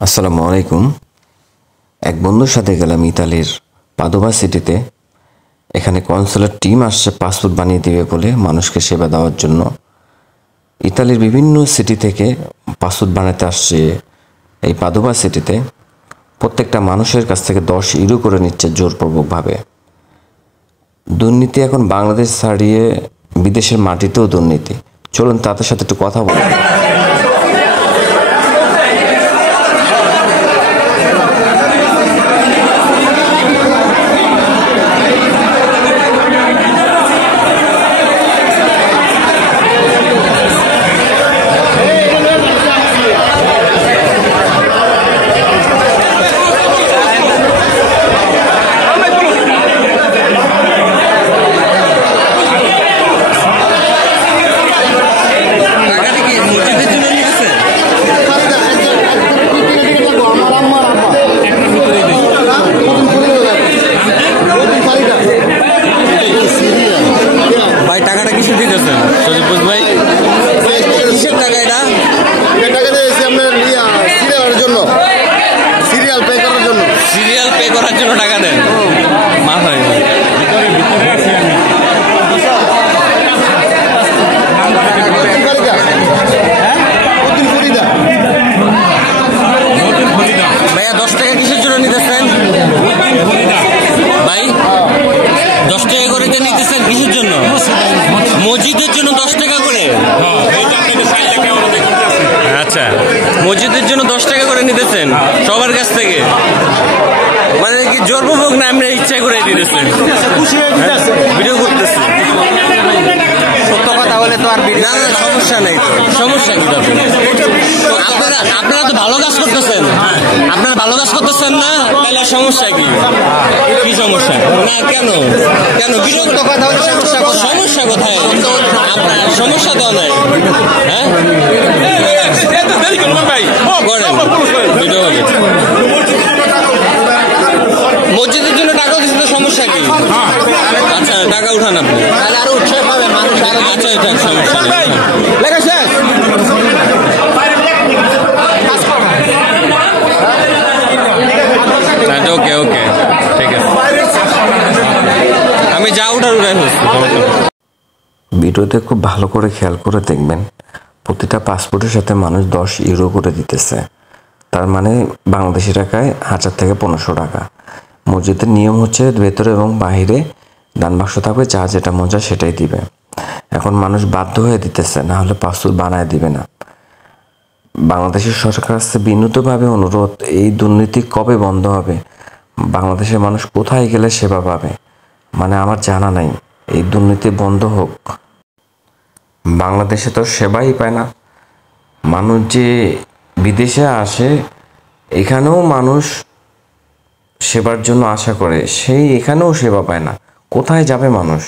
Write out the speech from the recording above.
আসসালামু আলাইকুম। এক বন্ধুর সাথে গেলাম ইতালির পাদোভা সিটিতে। এখানে কনসুলেট টিম আসছে পাসপোর্ট বানিয়ে দেবে বলে মানুষকে সেবা দেওয়ার জন্য। ইতালির বিভিন্ন সিটি থেকে পাসপোর্ট বানাতে আসছে এই পাদোভা সিটিতে। প্রত্যেকটা মানুষের কাছ থেকে 10 ইউরো করে নিচ্ছে জোরপূর্বকভাবে। দুর্নীতি এখন বাংলাদেশ ছাড়িয়ে বিদেশের মাটিতেও দুর্নীতি। চলুন তাদের সাথে একটু কথা বলি। সিরিয়াল পে করার জন্য টাকা দেন মাথায় ভাইয়া 10 টাকা কিসের জন্য নিতেছেন ভাই? 10 টাকা করে নিতেছেন কিসের জন্য? মসজিদের জন্য 10 টাকা করে? আচ্ছা, মসজিদের জন্য 10 টাকা করে নিতেছেন সবার কাছ থেকে, মানে কি জোরপূর্বক না আমরা ইচ্ছা করে দিতেছেন? ভিডিও করতেছি, সত্য কথা বলে তো আর না না সমস্যা নেই। তো সমস্যা কি তবে? আপনারা তো ভালো কাজ করতেছেন, আপনারা ভালো কাজ করতেছেন না, তাহলে সমস্যা কি? কি সমস্যা? না কেন কেন বিরক্ত কথা বলে সমস্যা? সমস্যা কোথায়? আপনার সমস্যা তো নাই। হ্যাঁ ভিডিও হবে। মসজিদের জন্য টাকা দিচ্ছে তো সমস্যা কি? আচ্ছা টাকা উঠান আপনি, তাহলে আরো উৎসাহ পাবে মানুষ। আচ্ছা এটা সমস্যা নেই, লেখা শেষ। ওকে ওকে ঠিক আছে, আমি যা উঠার উঠাই ফেলছি। ভিডিওতে খুব ভালো করে খেয়াল করে দেখবেন, প্রতিটা পাসপোর্টের সাথে মানুষ 10 ইউরো করে দিতেছে। তার মানে বাংলাদেশি টাকায় 1000 থেকে 1500 টাকা। মসজিদের নিয়ম হচ্ছে ভেতরে এবং বাহিরে দান বাক্স থাকবে, যা যেটা মজা সেটাই দিবে। এখন মানুষ বাধ্য হয়ে দিতেছে, না হলে পাসপোর্ট বানায় দিবে না। বাংলাদেশের সরকার কাছে বিনীতভাবে অনুরোধ, এই দুর্নীতি কবে বন্ধ হবে? বাংলাদেশের মানুষ কোথায় গেলে সেবা পাবে? মানে আমার জানা নাই, এই দুর্নীতি বন্ধ হোক। বাংলাদেশে তো সেবাই পায় না। মানুষ যে বিদেশে আসে, এখানেও মানুষ সেবার জন্য আশা করে, সেই এখানেও সেবা পায় না। কোথায় যাবে মানুষ?